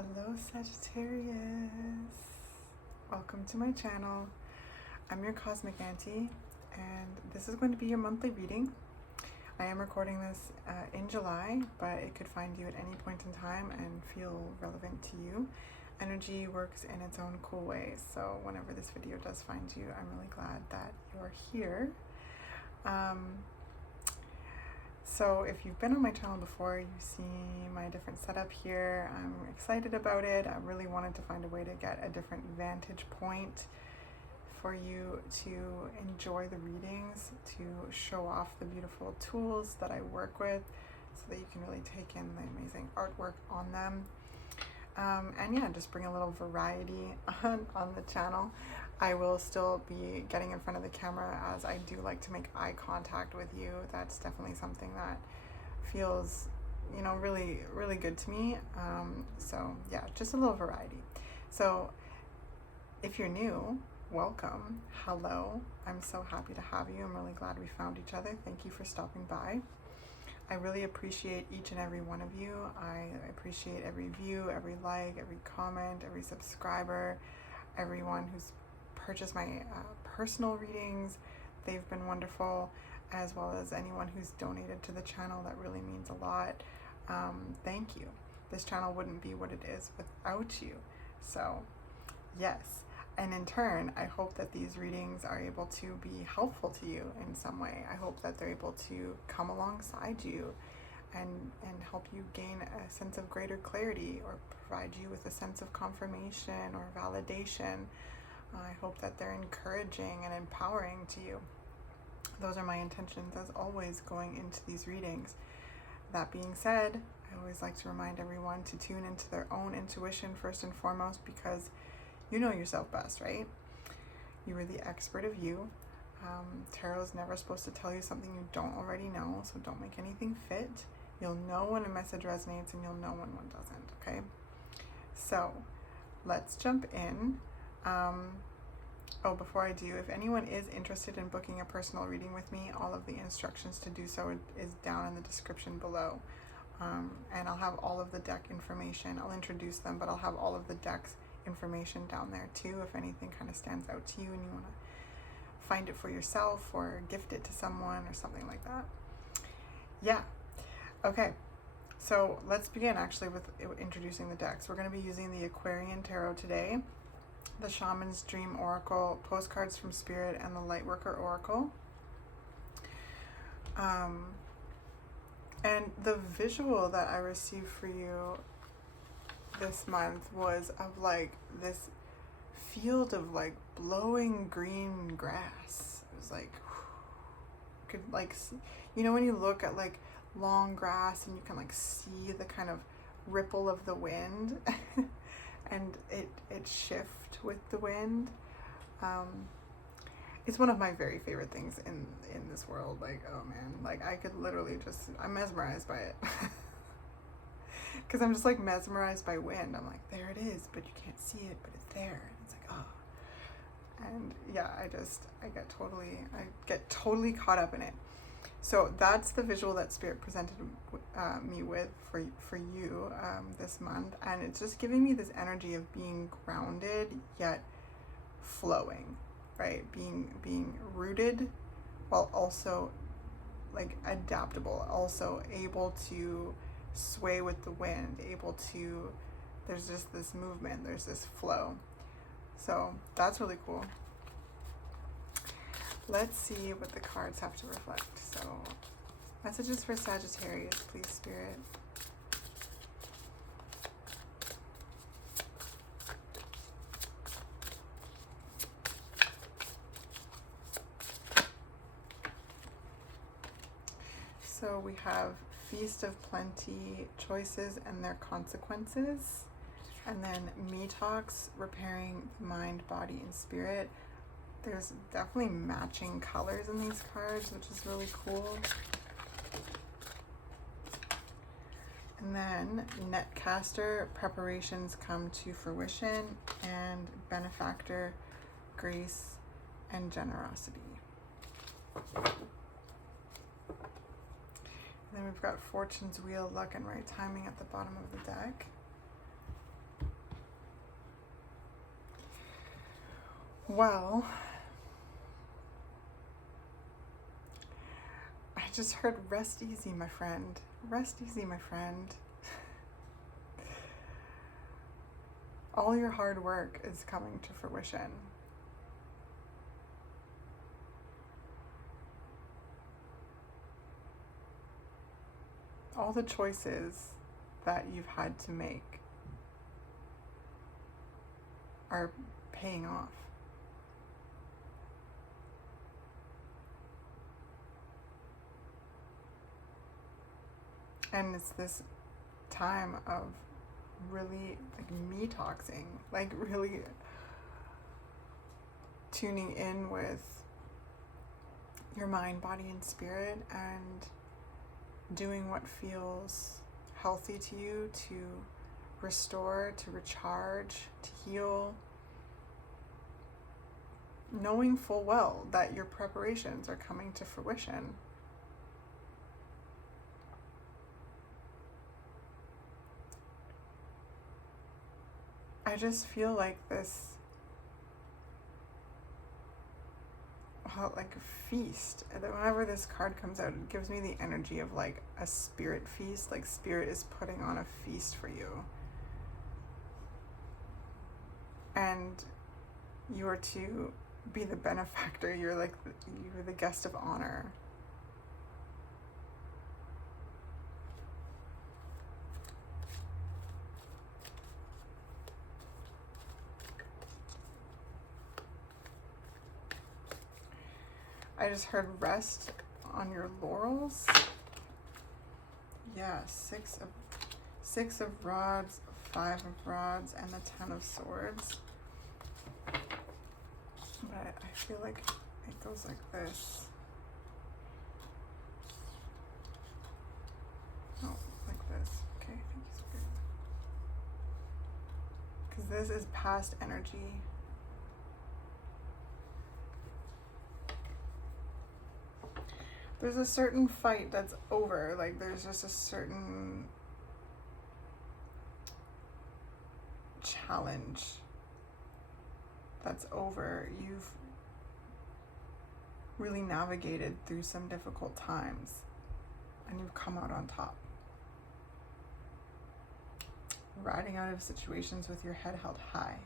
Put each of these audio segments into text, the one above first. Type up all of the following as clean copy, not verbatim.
Hello Sagittarius, welcome to my channel. I'm your Cosmic Auntie and this is going to be your monthly reading. I am recording this in July, but it could find you at any point in time and feel relevant to you. Energy works in its own cool ways, so whenever this video does find you, I'm really glad that you're here. So if you've been on my channel before, you see my different setup here. I'm excited about it. I really wanted to find a way to get a different vantage point for you to enjoy the readings, to show off the beautiful tools that I work with so that you can really take in the amazing artwork on them. And yeah, just bring a little variety on the channel. I will still be getting in front of the camera as I do like to make eye contact with you. That's definitely something that feels, you know, really, really good to me. So yeah, just a little variety. So if you're new, welcome. Hello. I'm so happy to have you. I'm really glad we found each other. Thank you for stopping by. I really appreciate each and every one of you. I appreciate every view, every like, every comment, every subscriber, everyone who's purchased my personal readings. They've been wonderful, as well as anyone who's donated to the channel. That really means a lot. Thank you. This channel wouldn't be what it is without you. So yes, and in turn, I hope that these readings are able to be helpful to you in some way. I hope that they're able to come alongside you and help you gain a sense of greater clarity, or provide you with a sense of confirmation or validation. I hope that they're encouraging and empowering to you. Those are my intentions, as always, going into these readings. That being said, I always like to remind everyone to tune into their own intuition first and foremost, because you know yourself best, right? You are the expert of you. Tarot is never supposed to tell you something you don't already know, so don't make anything fit. You'll know when a message resonates and you'll know when one doesn't, okay? So let's jump in. Oh, before I do, if anyone is interested in booking a personal reading with me, all of the instructions to do so is down in the description below. And I'll have all of the deck information. I'll introduce them, but I'll have all of the decks information down there too, if anything kind of stands out to you and you want to find it for yourself or gift it to someone or something like that. Yeah. Okay. So let's begin actually with introducing the decks. We're going to be using the Aquarian Tarot today, the Shamans Dream Oracle, Postcards from Spirit, and the Lightworker Oracle. And the visual that I received for you this month was of like this field of like blowing green grass. It was like, could like see, you know, when you look at like long grass and you can like see the kind of ripple of the wind and it shift with the wind. It's one of my very favorite things in this world. Like, oh man, like I could literally just, I'm mesmerized by it. Because I'm just like mesmerized by wind. I'm like, there it is, but you can't see it, but it's there. And it's like, oh. And yeah, I get totally caught up in it. So that's the visual that Spirit presented me with for you this month. And it's just giving me this energy of being grounded, yet flowing, right? Being rooted, while also like adaptable, also able to sway with the wind, able to, there's just this movement, there's this flow. So that's really cool. Let's see what the cards have to reflect. So messages for Sagittarius, please, Spirit. So we have Feast of Plenty, choices and their consequences. And then Me Talks, repairing the mind, body, and spirit. There's definitely matching colors in these cards, which is really cool. And then Netcaster, preparations come to fruition, and Benefactor, grace and generosity. And then we've got Fortune's Wheel, luck and right timing at the bottom of the deck. Well, I just heard rest easy, my friend. Rest easy, my friend. All your hard work is coming to fruition. All the choices that you've had to make are paying off. And it's this time of really like me-toxing, like really tuning in with your mind, body, and spirit, and doing what feels healthy to you to restore, to recharge, to heal, knowing full well that your preparations are coming to fruition. I just feel like this, well, like a feast. Whenever this card comes out, it gives me the energy of like a spirit feast, like spirit is putting on a feast for you. And you are to be the benefactor, you're the guest of honor. I just heard rest on your laurels. Yeah, six of rods, 5 of rods, and the 10 of swords. But I feel like it goes like this. Oh, like this. Okay, thank you, Spirit. Because this is past energy. There's a certain fight that's over. Like there's just a certain challenge that's over. You've really navigated through some difficult times and you've come out on top. Riding out of situations with your head held high.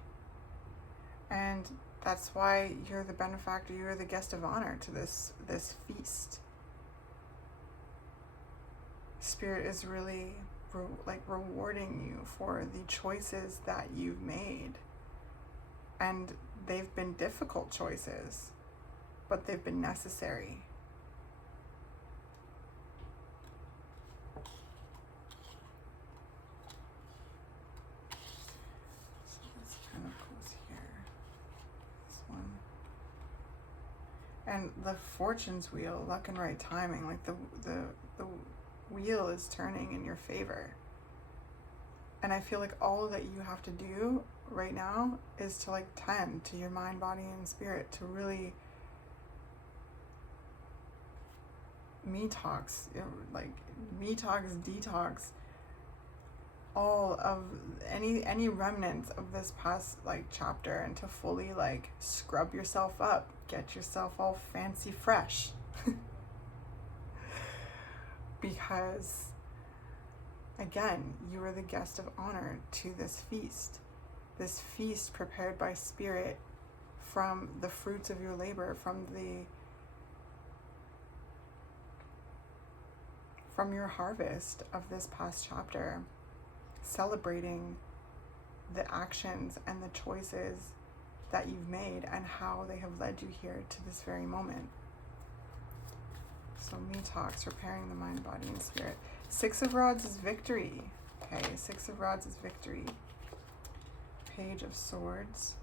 And that's why you're the benefactor, you're the guest of honor to this feast. Spirit is really rewarding you for the choices that you've made. And they've been difficult choices, but they've been necessary. So this kind of goes here. This one. And the fortune's wheel, luck and right timing, like the wheel is turning in your favor. And I feel like all that you have to do right now is to like tend to your mind, body, and spirit, to really detox, all of any remnants of this past like chapter, and to fully like scrub yourself up, get yourself all fancy fresh. Because again, you are the guest of honor to this feast prepared by spirit from the fruits of your labor, from your harvest of this past chapter, celebrating the actions and the choices that you've made and how they have led you here to this very moment. So detox, repairing the mind, body, and spirit. 6 of rods is victory. Okay, 6 of rods is victory. Page of swords.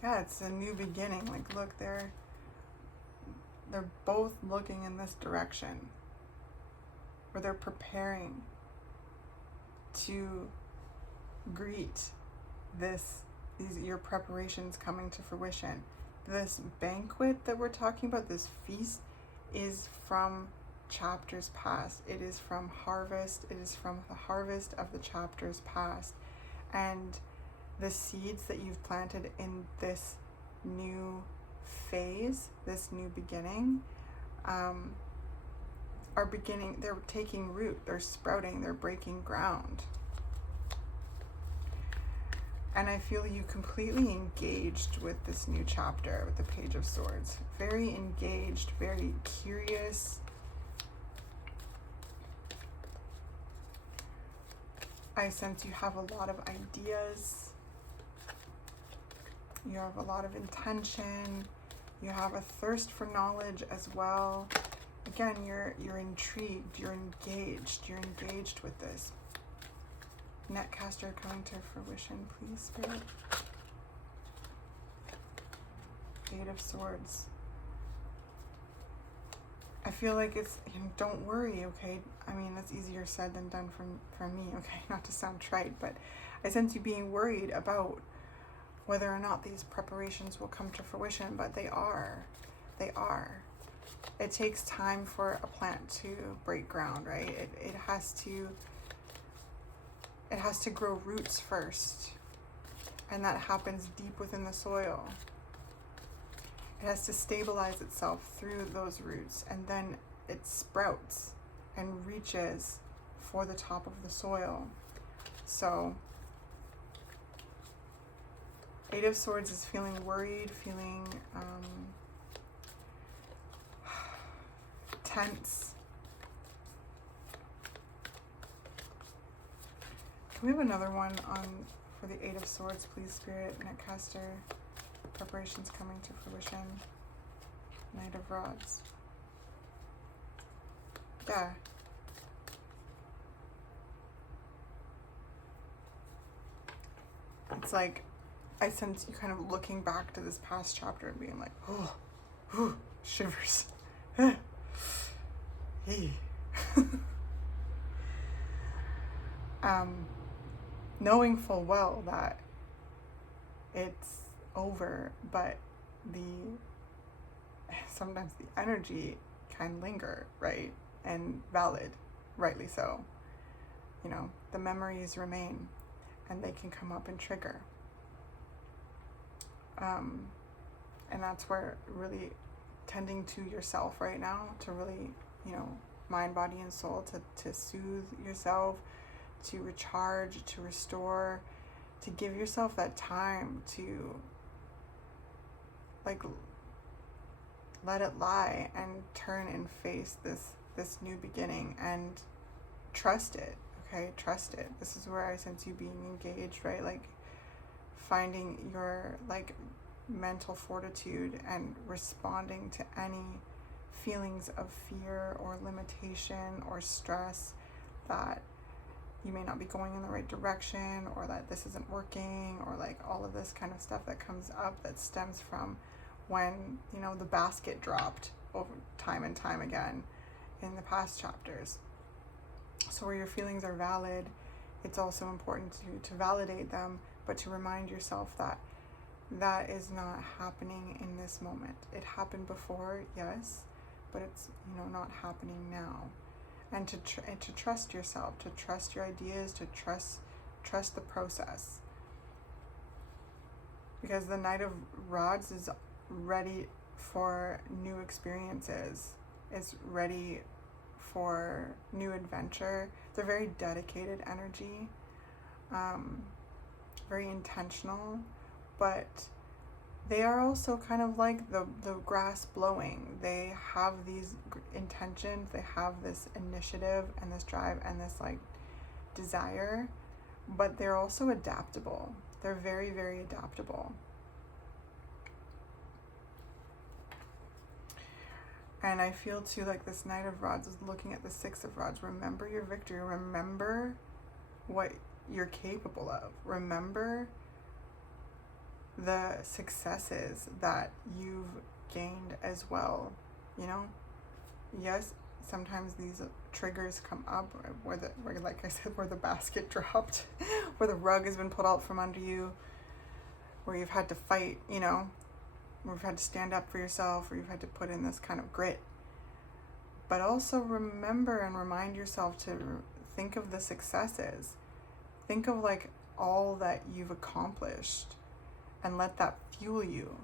Yeah, it's a new beginning. Like, look, they're both looking in this direction, where they're preparing to greet your preparations coming to fruition. This banquet that we're talking about, this feast, is from chapters past. It is from harvest. It is from the harvest of the chapters past. And the seeds that you've planted in this new phase, this new beginning, they're taking root, they're sprouting, they're breaking ground. And I feel you completely engaged with this new chapter, with the Page of Swords. Very engaged, very curious. I sense you have a lot of ideas. You have a lot of intention. You have a thirst for knowledge as well. Again, you're intrigued, you're engaged with this. Netcaster coming to fruition, please, Spirit. Eight of Swords. I feel like it's, don't worry, okay? I mean, that's easier said than done from me, okay? Not to sound trite, but I sense you being worried about whether or not these preparations will come to fruition, but they are. They are. It takes time for a plant to break ground, right? It has to grow roots first, and that happens deep within the soil. It has to stabilize itself through those roots, and then it sprouts and reaches for the top of the soil. So Eight of Swords is feeling worried, feeling tense. Can we have another one for the Eight of Swords, please, Spirit? Netcaster. Preparations coming to fruition. Knight of Rods. Yeah. It's like, I sense you kind of looking back to this past chapter and being like, oh, shivers. Hey. Knowing full well that it's over, but sometimes the energy can linger, right? And valid, rightly so. The memories remain, and they can come up and trigger. And that's where really tending to yourself right now, to really, mind, body, and soul, to soothe yourself, to recharge, to restore, to give yourself that time to let it lie and turn and face this new beginning, and trust it. Okay, trust it. This is where I sense you being engaged, right? Like finding your mental fortitude and responding to any feelings of fear or limitation or stress that you may not be going in the right direction, or that this isn't working, or all of this kind of stuff that comes up that stems from when the basket dropped over time and time again in the past chapters. So where your feelings are valid, it's also important to validate them, but to remind yourself that that is not happening in this moment. It happened before, yes, but it's not happening now. And to trust yourself, to trust your ideas, to trust the process. Because the Knight of Rods is ready for new experiences, is ready for new adventure. They're very dedicated energy, very intentional, but they are also kind of like the grass blowing. They have these intentions, they have this initiative and this drive and this desire, but they're also adaptable. They're very, very adaptable. And I feel too this Knight of Rods is looking at the Six of Rods. Remember your victory. Remember what you're capable of. Remember the successes that you've gained as well. Yes, sometimes these triggers come up where like I said, where the basket dropped, where the rug has been pulled out from under you, where you've had to fight, where you've had to stand up for yourself, where you've had to put in this kind of grit. But also remember and remind yourself to think of the successes. Think of all that you've accomplished and let that fuel you.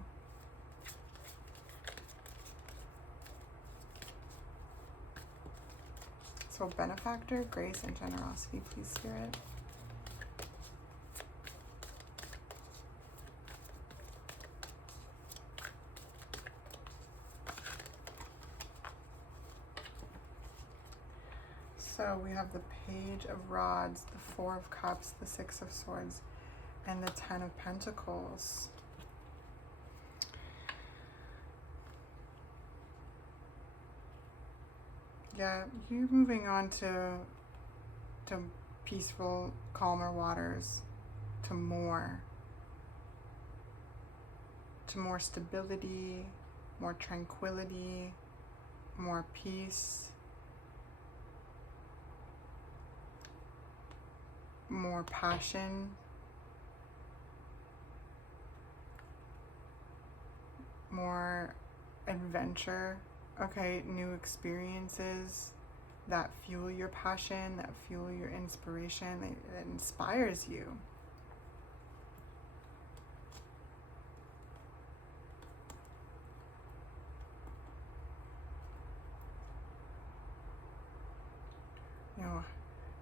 So benefactor, grace, and generosity, please, Spirit. So we have the Page of Rods, the Four of Cups, the Six of Swords, and the Ten of Pentacles. Yeah, you're moving on to peaceful, calmer waters, to more stability, more tranquility, more peace, more passion, more adventure. Okay, new experiences that fuel your passion, that fuel your inspiration, that inspires you. You know,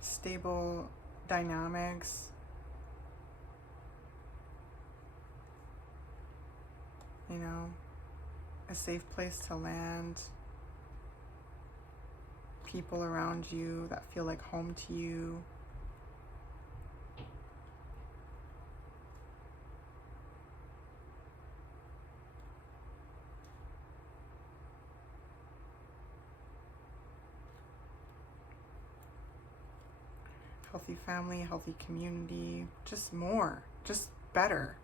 stable dynamics. You know, a safe place to land, people around you that feel like home to you. Healthy family, healthy community, just more, just better.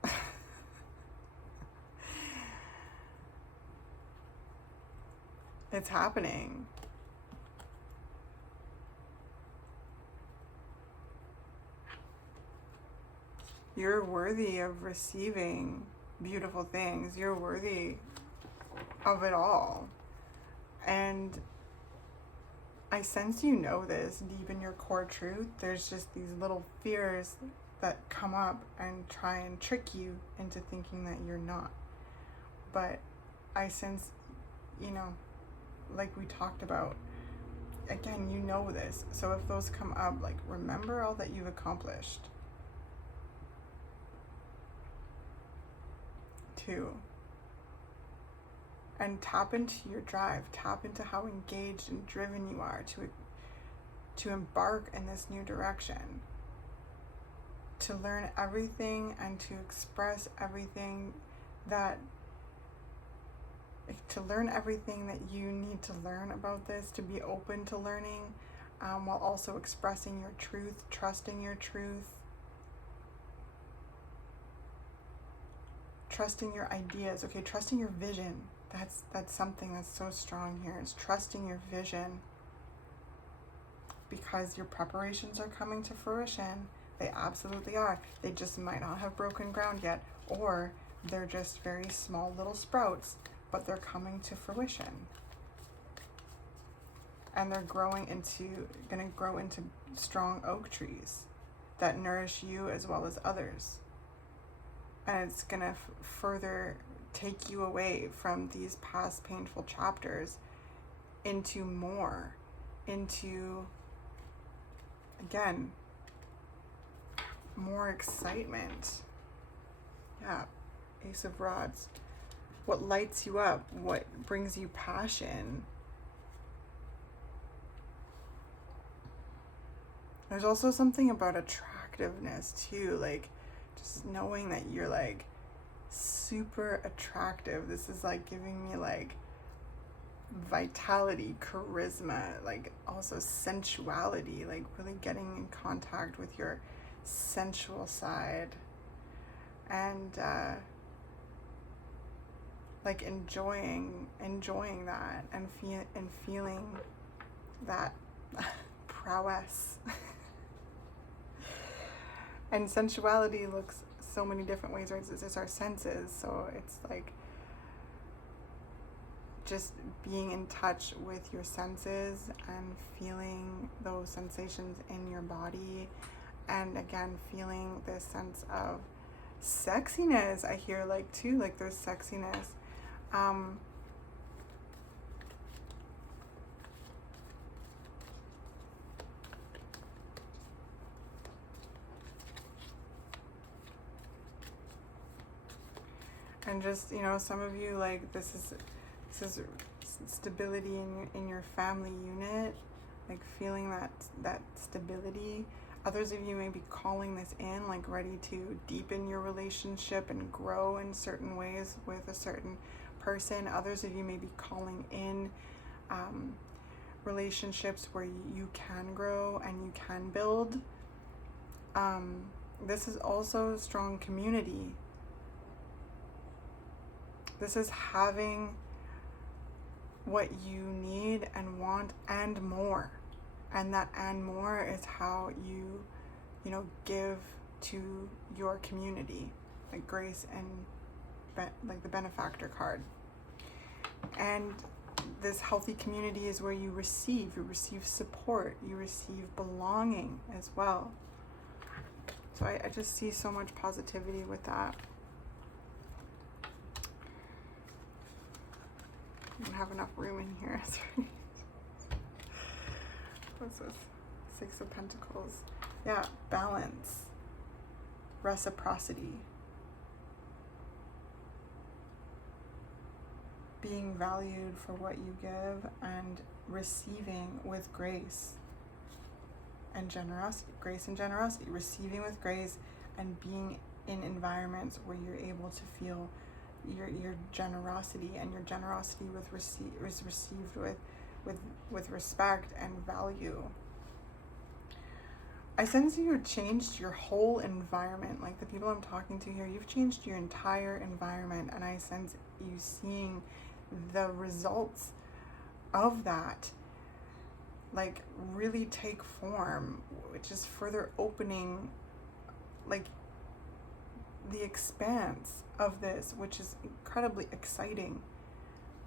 It's happening. You're worthy of receiving beautiful things. You're worthy of it all. And I sense you know this deep in your core truth. There's just these little fears that come up and try and trick you into thinking that you're not. But I sense, you know, like we talked about, again, you know this. So if those come up, like, remember all that you've accomplished. 2. And tap into your drive. Tap into how engaged and driven you are to embark in this new direction. To learn everything and to express everything that you need to learn about this, to be open to learning, while also expressing your truth, trusting your truth, trusting your ideas. Okay, trusting your vision. That's something that's so strong here, is trusting your vision, because your preparations are coming to fruition. They absolutely are. They just might not have broken ground yet, or they're just very small little sprouts, but they're coming to fruition. And they're gonna grow into strong oak trees that nourish you as well as others. And it's gonna further take you away from these past painful chapters into more, into, again, more excitement. Yeah, Ace of Rods. What lights you up? What brings you passion? There's also something about attractiveness too, like just knowing that you're like super attractive. This is like giving me like vitality, charisma, like also sensuality, like really getting in contact with your sensual side, and like enjoying that, and feeling that prowess. And sensuality looks so many different ways, right? It's our senses, so it's like just being in touch with your senses and feeling those sensations in your body, And again, feeling this sense of sexiness. I hear like too, like there's sexiness. And just, you know, some of you, like, this is stability in your family unit, like feeling that stability. Others of you may be calling this in, like ready to deepen your relationship and grow in certain ways with a certain person. Others of you may be calling in relationships where you can grow and you can build. This is also strong community. This is having what you need and want and more. And that and more is how you know, give to your community, like grace and like the benefactor card. And this healthy community is where you receive support, you receive belonging as well. So I just see so much positivity with that. I don't have enough room in here. What's this? 6 of Pentacles. Yeah, balance, reciprocity, being valued for what you give, and receiving with grace and generosity. Grace and generosity. Receiving with grace and being in environments where you're able to feel your generosity, and your generosity is received with respect and value. I sense you changed your whole environment. Like the people I'm talking to here, you've changed your entire environment, and I sense you seeing the results of that like really take form, which is further opening like the expanse of this, which is incredibly exciting.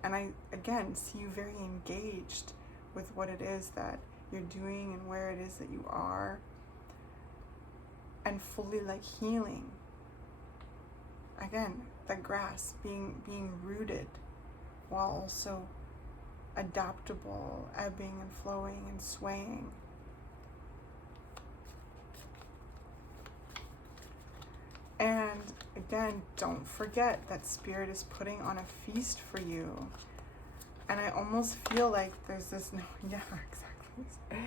And I again see you very engaged with what it is that you're doing and where it is that you are, and fully like healing. Again, the grass being rooted while also adaptable, ebbing and flowing and swaying. And again, don't forget that Spirit is putting on a feast for you. And I almost feel like there's this, yeah, exactly.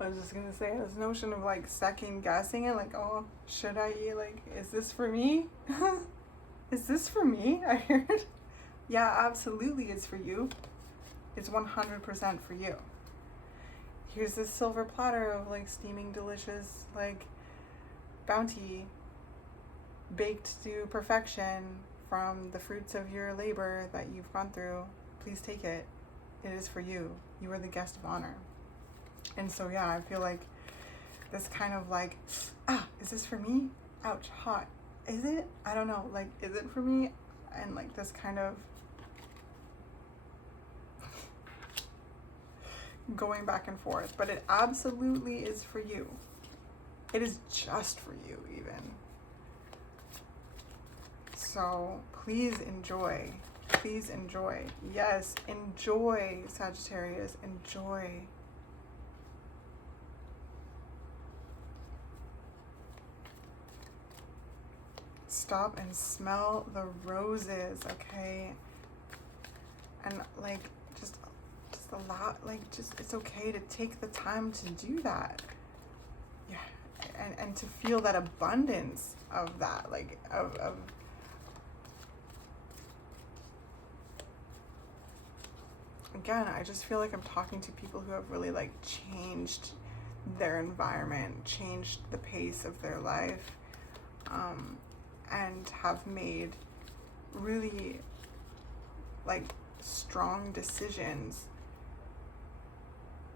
I was just gonna say this notion of like second guessing it, like, oh, should I eat? Like, is this for me? Is this for me? I heard. Yeah, absolutely, it's for you. It's 100% for you. Here's this silver platter of like steaming, delicious, like bounty, baked to perfection from the fruits of your labor that you've gone through. Please take it. It is for you. You are the guest of honor. And so yeah, I feel like this kind of like, is this for me? Ouch, hot. Is it? I don't know. Like, is it for me? And like this kind of going back and forth. But it absolutely is for you. It is just for you even. So please enjoy. Please enjoy. Yes, enjoy, Sagittarius. Enjoy. Stop and smell the roses, okay? And like just a lot, like just, it's okay to take the time to do that. Yeah, and to feel that abundance of that, like of again, I just feel like I'm talking to people who have really like changed their environment, changed the pace of their life, and have made really like strong decisions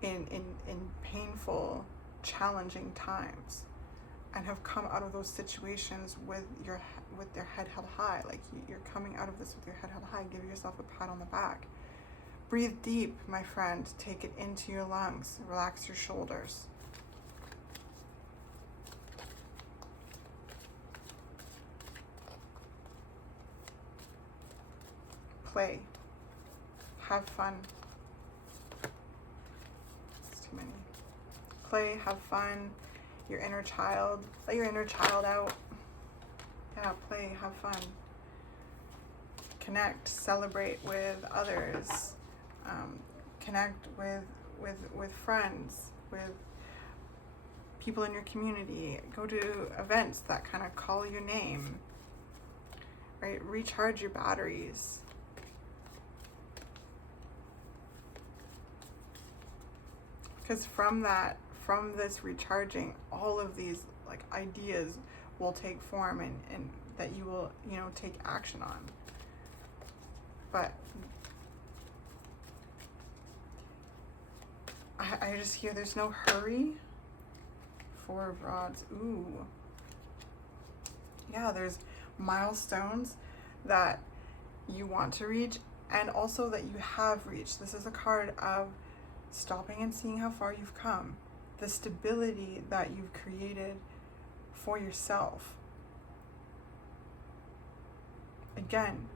in painful, challenging times, and have come out of those situations with their head held high. Like you're coming out of this with your head held high. Give yourself a pat on the back. Breathe deep, my friend. Take it into your lungs. Relax your shoulders. play, have fun. It's too many. Play, have fun. Your inner child, let your inner child out. Yeah, play, have fun. Connect, celebrate with others. Connect with friends, with people in your community. Go to events that kind of call your name, right? Recharge your batteries. Because from this recharging, all of these like ideas will take form and that you will, take action on. But I just hear there's no hurry. Four of Rods. Ooh. Yeah, there's milestones that you want to reach and also that you have reached. This is a card of stopping and seeing how far you've come. The stability that you've created for yourself. Again,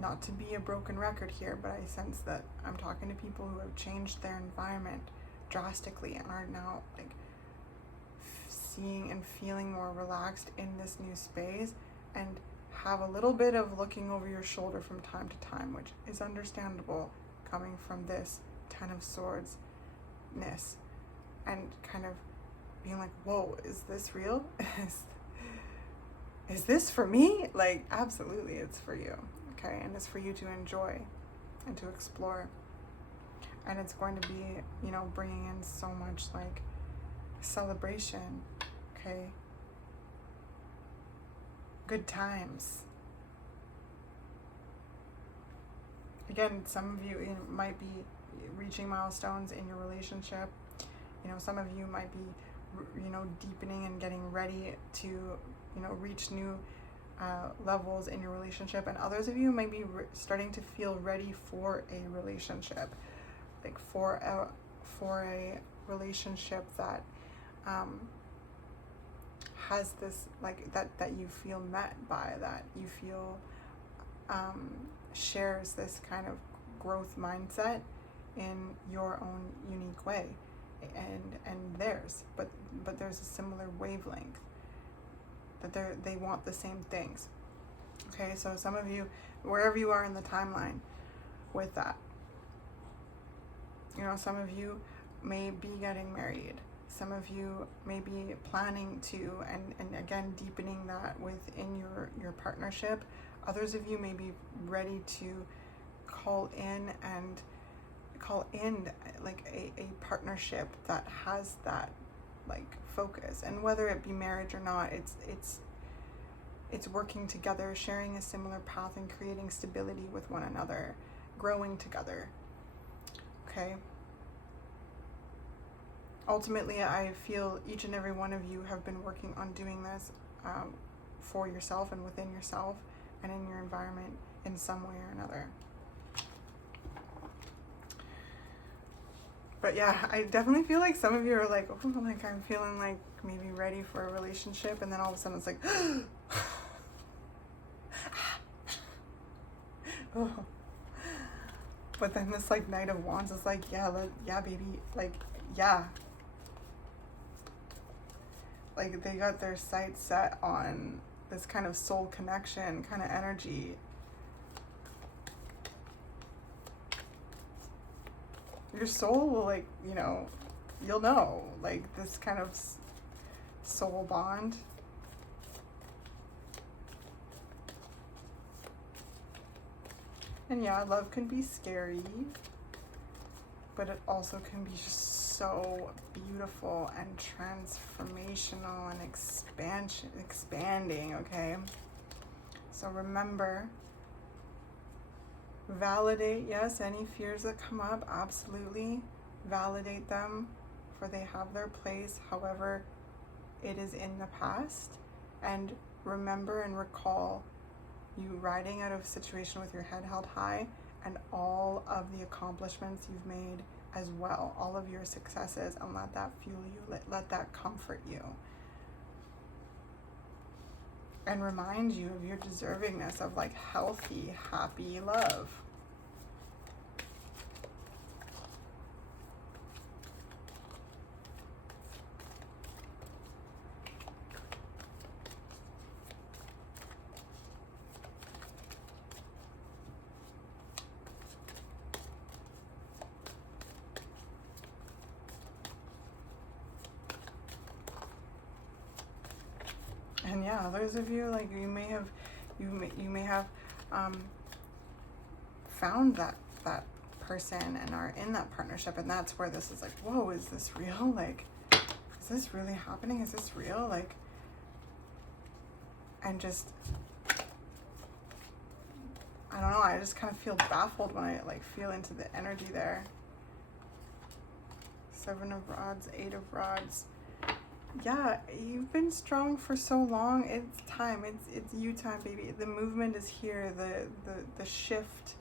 not to be a broken record here, but I sense that I'm talking to people who have changed their environment drastically and are now like seeing and feeling more relaxed in this new space, and have a little bit of looking over your shoulder from time to time, which is understandable coming from this Ten of Swords-ness, and kind of being like, whoa, is this real? Is this for me? Like, absolutely it's for you, okay? And it's for you to enjoy and to explore. And it's going to be, bringing in so much like celebration, okay? Good times. Again, some of you might be reaching milestones in your relationship. Some of you might be, deepening and getting ready to, reach new levels in your relationship. And others of you might be starting to feel ready for a relationship, like for a relationship that has this, like, that you feel met by, that you feel shares this kind of growth mindset in your own unique way and theirs, but there's a similar wavelength, that they want the same things. Okay, so some of you, wherever you are in the timeline with that, some of you may be getting married. Some of you may be planning to, and again, deepening that within your partnership. Others of you may be ready to call in like a partnership that has that like focus. And whether it be marriage or not, it's working together, sharing a similar path and creating stability with one another, growing together. Okay? Ultimately, I feel each and every one of you have been working on doing this for yourself and within yourself and in your environment in some way or another. But yeah, I definitely feel like some of you are like, oh, like I'm feeling like maybe ready for a relationship, and then all of a sudden it's like, oh. But then this like Knight of Wands is like, yeah, baby, like, yeah. Like they got their sights set on this kind of soul connection kind of energy. Your soul will like, you'll know, like this kind of soul bond. And yeah, love can be scary, but it also can be just so beautiful and transformational and expanding, okay? So remember, validate, yes, any fears that come up, absolutely. Validate them, for they have their place. However, it is in the past. And remember and recall you riding out of a situation with your head held high and all of the accomplishments you've made as well, all of your successes, and let that fuel you, let that comfort you. and remind you of your deservingness of like healthy, happy love. And yeah, those of you, like, you may have found that person and are in that partnership, and that's where this is like, whoa, is this real? Like, is this really happening? Is this real? Like, and just, I don't know, I just kind of feel baffled when I like feel into the energy there. 7 of Rods, 8 of Rods. Yeah, you've been strong for so long. It's time. It's you time, baby. The movement is here. The shift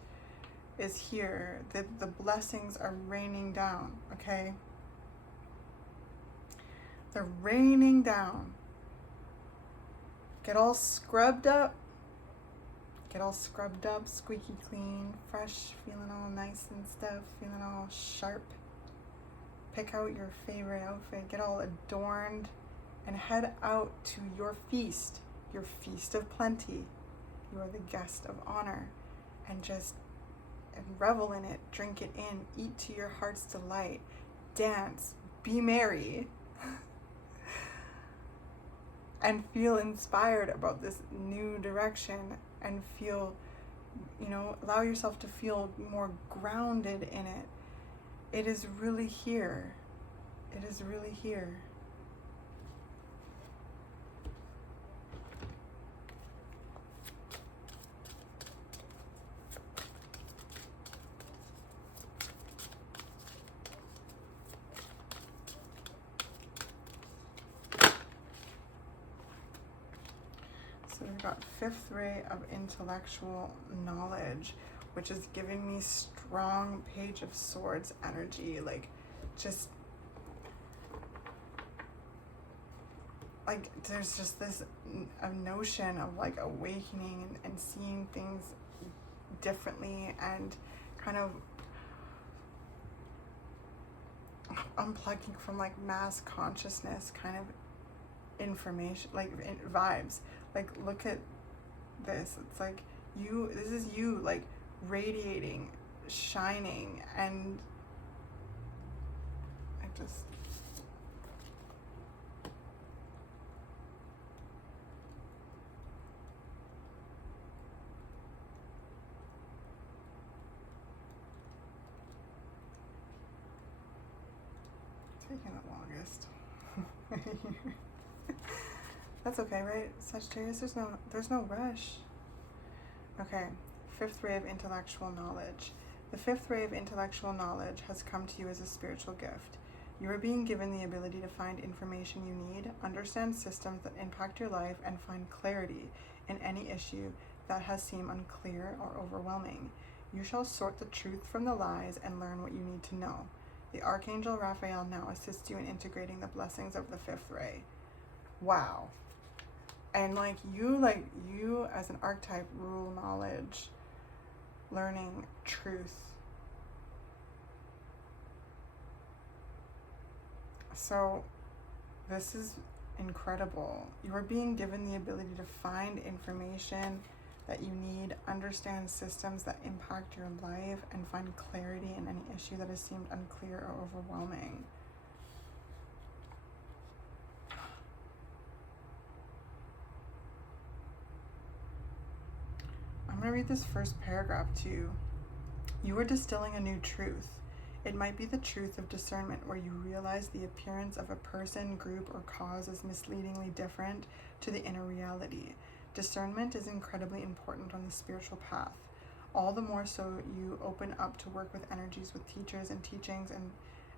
is here. The blessings are raining down, okay? They're raining down. Get all scrubbed up. Get all scrubbed up, squeaky clean, fresh, feeling all nice and stuff, feeling all sharp. Pick out your favorite outfit, get all adorned, and head out to your feast of plenty. You are the guest of honor, and just revel in it, drink it in, eat to your heart's delight, dance, be merry, and feel inspired about this new direction, and feel, allow yourself to feel more grounded in it. It is really here. It is really here. So we've got 5th ray of intellectual knowledge, which is giving me strong Page of Swords energy, like just like there's just this a notion of like awakening and seeing things differently, and kind of unplugging from like mass consciousness kind of information, like vibes. Like, look at this. It's like this is you, like radiating, shining, and I just taking the longest. That's okay, right? Sagittarius, there's no rush. Okay, 5th ray of intellectual knowledge. The 5th ray of intellectual knowledge has come to you as a spiritual gift. You are being given the ability to find information you need, understand systems that impact your life, and find clarity in any issue that has seemed unclear or overwhelming. You shall sort the truth from the lies and learn what you need to know. The Archangel Raphael now assists you in integrating the blessings of the 5th ray. Wow. And like you as an archetype rule knowledge, learning truth. So this is incredible. You are being given the ability to find information that you need, understand systems that impact your life, and find clarity in any issue that has seemed unclear or overwhelming. I'm going to read this first paragraph to you. You are distilling a new truth. It might be the truth of discernment, where you realize the appearance of a person, group, or cause is misleadingly different to the inner reality. Discernment is incredibly important on the spiritual path. All the more so you open up to work with energies, with teachers and teachings,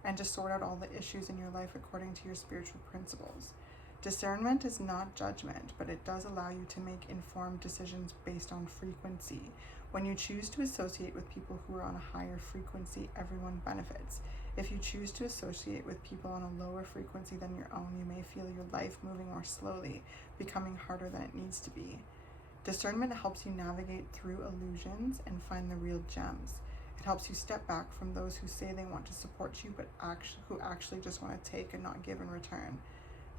and to sort out all the issues in your life according to your spiritual principles. Discernment is not judgment, but it does allow you to make informed decisions based on frequency. When you choose to associate with people who are on a higher frequency, everyone benefits. If you choose to associate with people on a lower frequency than your own, you may feel your life moving more slowly, becoming harder than it needs to be. Discernment helps you navigate through illusions and find the real gems. It helps you step back from those who say they want to support you, but who actually just want to take and not give in return.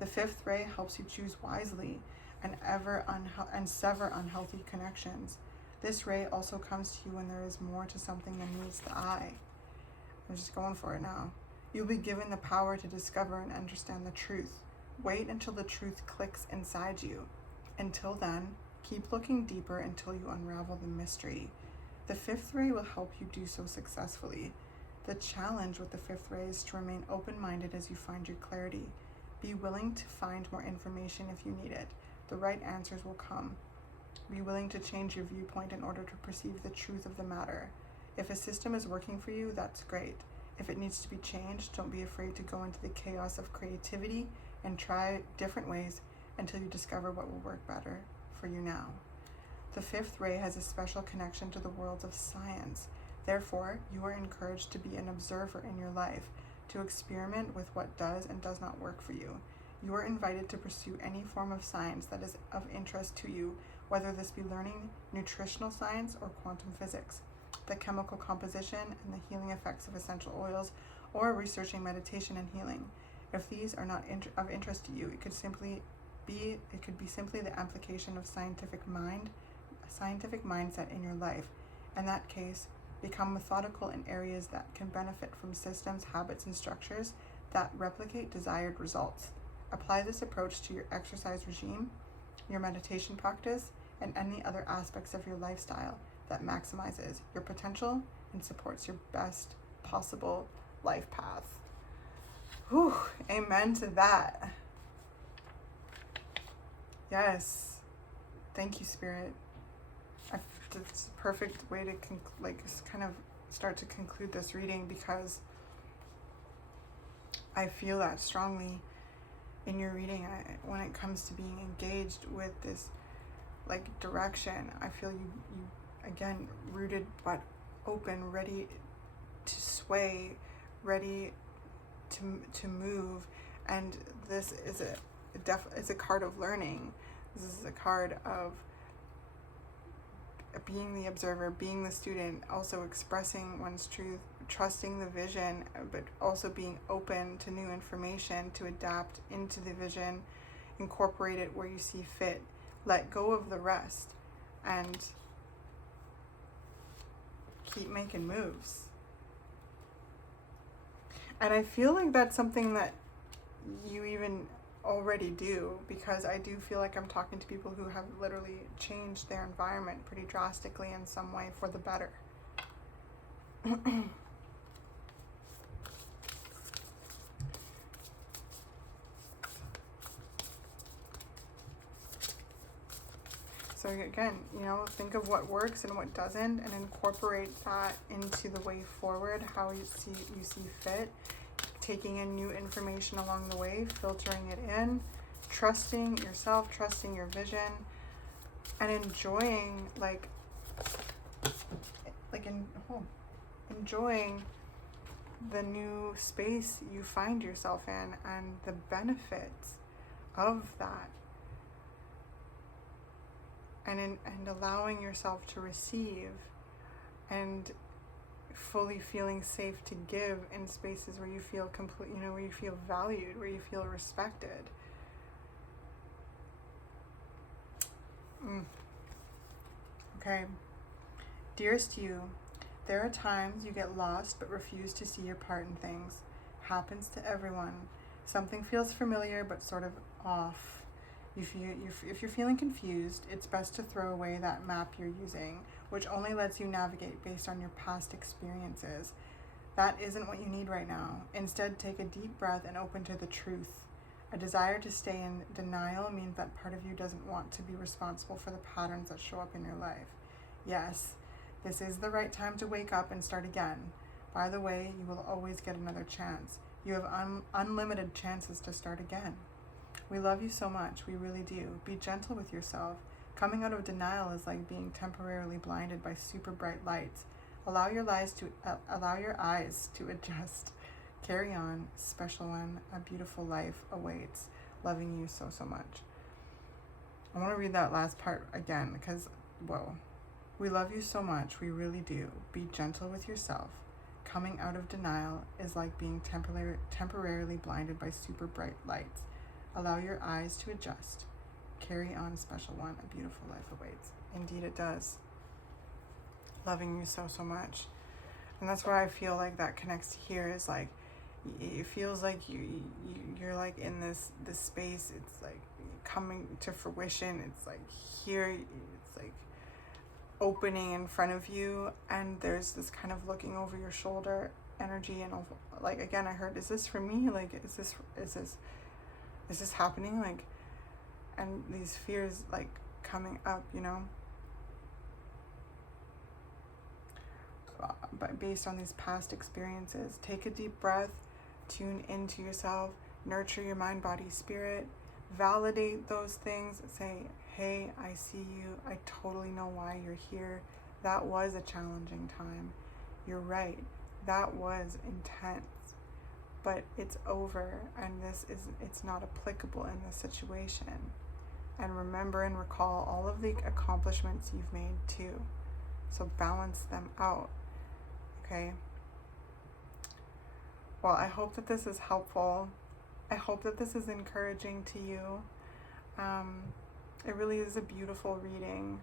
The fifth ray helps you choose wisely and sever unhealthy connections. This ray also comes to you when there is more to something than meets the eye. I'm just going for it now. You'll be given the power to discover and understand the truth. Wait until the truth clicks inside you. Until then, keep looking deeper until you unravel the mystery. The fifth ray will help you do so successfully. The challenge with the fifth ray is to remain open-minded as you find your clarity. Be willing to find more information if you need it. The right answers will come. Be willing to change your viewpoint in order to perceive the truth of the matter. If a system is working for you, that's great. If it needs to be changed, don't be afraid to go into the chaos of creativity and try different ways until you discover what will work better for you now. The fifth ray has a special connection to the worlds of science. Therefore, you are encouraged to be an observer in your life, to experiment with what does and does not work for you. You are invited to pursue any form of science that is of interest to you, whether this be learning nutritional science or quantum physics, the chemical composition and the healing effects of essential oils, or researching meditation and healing. If these are not of interest to you, it could be simply the application of scientific mindset in your life. In that case, become methodical in areas that can benefit from systems, habits, and structures that replicate desired results. Apply this approach to your exercise regime, your meditation practice, and any other aspects of your lifestyle that maximizes your potential and supports your best possible life path. Whew, amen to that. Yes. Thank you, Spirit. It's a perfect way to kind of start to conclude this reading, because I feel that strongly in your reading. When it comes to being engaged with this direction, I feel you again rooted but open, ready to sway, ready to move. And this is a card of learning. This is a card of being the observer, being the student, also expressing one's truth, trusting the vision, but also being open to new information, to adapt into the vision, incorporate it where you see fit, let go of the rest, and keep making moves. And I feel like that's something that you even already do, because I do feel like I'm talking to people who have literally changed their environment pretty drastically in some way for the better. So again, think of what works and what doesn't, and incorporate that into the way forward, how you see fit. Taking in new information along the way, filtering it in, trusting yourself, trusting your vision, and enjoying enjoying the new space you find yourself in and the benefits of that, and allowing yourself to receive, and fully feeling safe to give in spaces where you feel where you feel valued, where you feel respected. Okay. Dearest you, there are times you get lost but refuse to see your part in things. Happens to everyone. Something feels familiar but sort of off. If you're feeling confused, it's best to throw away that map you're using, which only lets you navigate based on your past experiences. That isn't what you need right now. Instead, take a deep breath and open to the truth. A desire to stay in denial means that part of you doesn't want to be responsible for the patterns that show up in your life. Yes, this is the right time to wake up and start again. By the way, you will always get another chance. You have unlimited chances to start again. We love you so much, we really do. Be gentle with yourself. Coming out of denial is like being temporarily blinded by super bright lights. Allow your eyes to adjust. Carry on, special one. A beautiful life awaits. Loving you so, so much. I want to read that last part again because, whoa. We love you so much. We really do. Be gentle with yourself. Coming out of denial is like being temporarily blinded by super bright lights. Allow your eyes to adjust. Carry on, special one. A beautiful life awaits. Indeed it does. Loving you so, so much. And that's where I feel like that connects to here is like, it feels like you're like in this space. It's like coming to fruition. It's like here, it's like opening in front of you, and there's this kind of looking over your shoulder energy. And like, again, I heard, is this for me? Like, is this happening? Like, and these fears like coming up, you know, but based on these past experiences. Take a deep breath, tune into yourself, nurture your mind, body, spirit, validate those things, say, hey, I see you, I totally know why you're here. That was a challenging time. You're right, that was intense, but it's over, and it's not applicable in this situation. And remember and recall all of the accomplishments you've made too. So balance them out, okay? Well, I hope that this is helpful. I hope that this is encouraging to you. It really is a beautiful reading.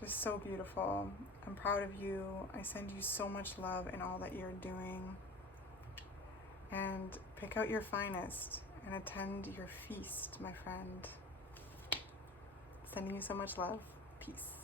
Just so beautiful. I'm proud of you. I send you so much love in all that you're doing. And pick out your finest and attend your feast, my friend. Sending you so much love. Peace.